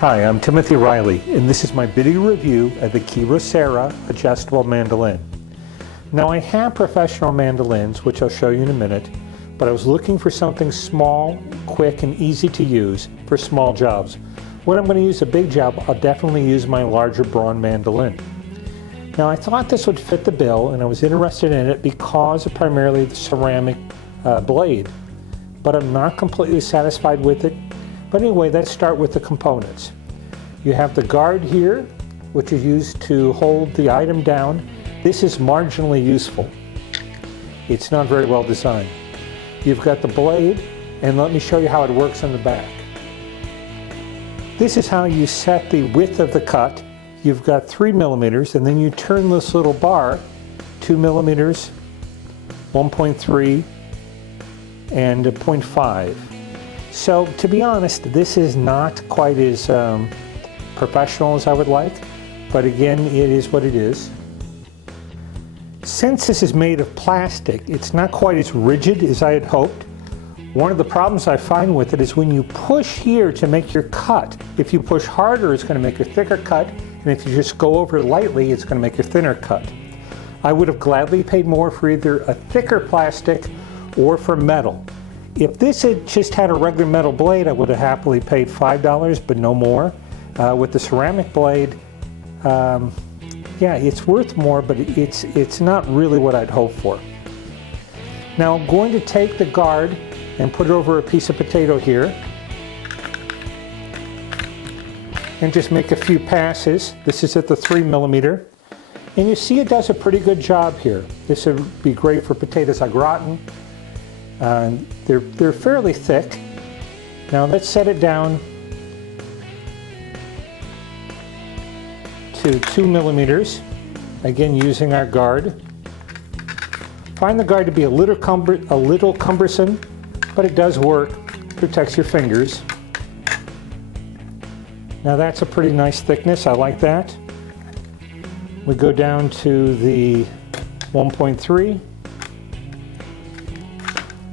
Hi, I'm Timothy Riley, and this is my video review of the Kyocera adjustable mandolin. Now, I have professional mandolins, which I'll show you in a minute, but I was looking for something small, quick, and easy to use for small jobs. When I'm going to use a big job, I'll definitely use my larger brawn mandolin. Now, I thought this would fit the bill, and I was interested in it because of primarily the ceramic blade, but I'm not completely satisfied with it. But anyway, let's start with the components. You have the guard here, which is used to hold the item down. This is marginally useful. It's not very well designed. You've got the blade, and let me show you how it works on the back. This is how you set the width of the cut. You've got 3 millimeters, and then you turn this little bar 2 millimeters, 1.3, and 0.5. So, to be honest, this is not quite as professional as I would like, but again, it is what it is. Since this is made of plastic, it's not quite as rigid as I had hoped. One of the problems I find with it is when you push here to make your cut, if you push harder, it's going to make a thicker cut, and if you just go over it lightly, it's going to make a thinner cut. I would have gladly paid more for either a thicker plastic or for metal. If this had just had a regular metal blade, I would have happily paid $5, but no more. With the ceramic blade, yeah, it's worth more, but it's not really what I'd hoped for. Now I'm going to take the guard and put it over a piece of potato here, and just make a few passes. This is at the 3 millimeter, and you see it does a pretty good job here. This would be great for potatoes au gratin. They're fairly thick. Now let's set it down to 2 millimeters, again using our guard. Find the guard to be a little cumbersome, but it does work, protects your fingers. Now that's a pretty nice thickness, I like that. We go down to the 1.3.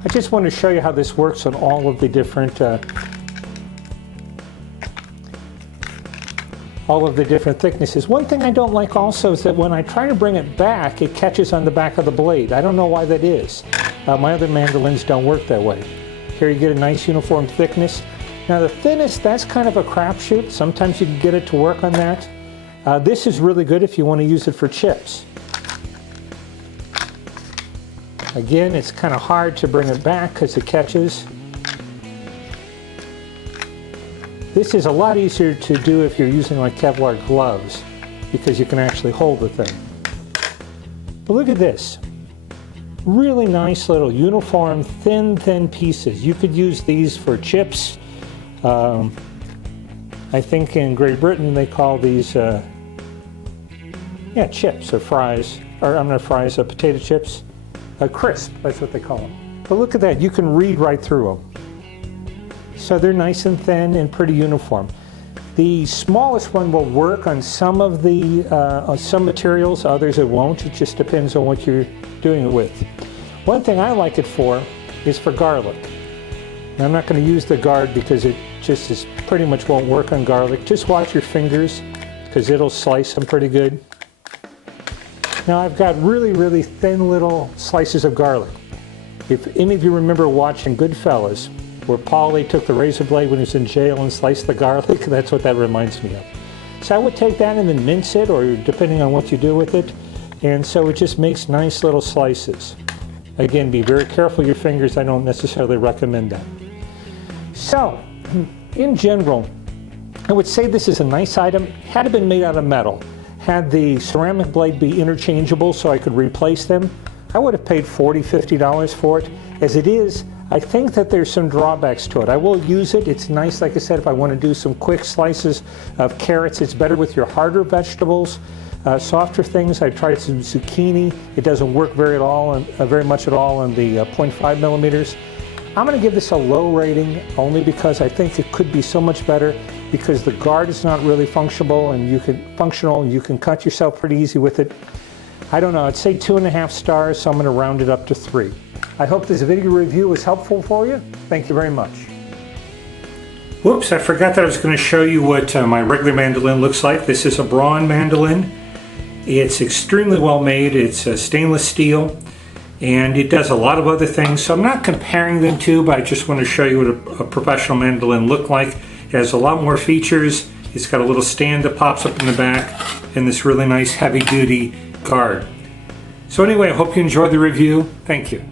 I just want to show you how this works on all of the different thicknesses. One thing I don't like also is that when I try to bring it back, it catches on the back of the blade. I don't know why that is. My other mandolins don't work that way. Here you get a nice uniform thickness. Now the thinnest, that's kind of a crapshoot. Sometimes you can get it to work on that. This is really good if you want to use it for chips. Again, it's kind of hard to bring it back because it catches. This is a lot easier to do if you're using like Kevlar gloves because you can actually hold the thing. But look at this. Really nice little uniform, thin pieces. You could use these for chips. I think in Great Britain they call these chips or fries, or I'm not fries, potato chips. Crisp, that's what they call them. But look at that, you can read right through them. So they're nice and thin and pretty uniform. The smallest one will work on some of the some materials, others it won't. It just depends on what you're doing it with. One thing I like it for is for garlic. Now, I'm not going to use the guard because it just is pretty much won't work on garlic. Just watch your fingers because it'll slice them pretty good. Now I've got really thin little slices of garlic. If any of you remember watching Goodfellas, where Paulie took the razor blade when he was in jail and sliced the garlic, that's what that reminds me of. So I would take that and then mince it, or depending on what you do with it, and so it just makes nice little slices. Again, be very careful with your fingers, I don't necessarily recommend that. So, in general, I would say this is a nice item. Had it been made out of metal, had the ceramic blade be interchangeable so I could replace them, I would have paid $40, $50 for it. As it is, I think that there's some drawbacks to it. I will use it. It's nice, like I said, if I want to do some quick slices of carrots. It's better with your harder vegetables. Softer things, I tried some zucchini. It doesn't work very much at all on the 0.5 millimeters. I'm going to give this a low rating only because I think it could be so much better, because the guard is not really functional and you can cut yourself pretty easy with it. I don't know, I'd say 2.5 stars, so I'm going to round it up to 3. I hope this video review was helpful for you. Thank you very much. Whoops, I forgot that I was going to show you what my regular mandolin looks like. This is a Braun mandolin. It's extremely well made. It's stainless steel, and it does a lot of other things. So I'm not comparing them to, but I just want to show you what a professional mandolin look like. It has a lot more features. It's got a little stand that pops up in the back, and this really nice heavy-duty guard. So anyway, I hope you enjoyed the review. Thank you.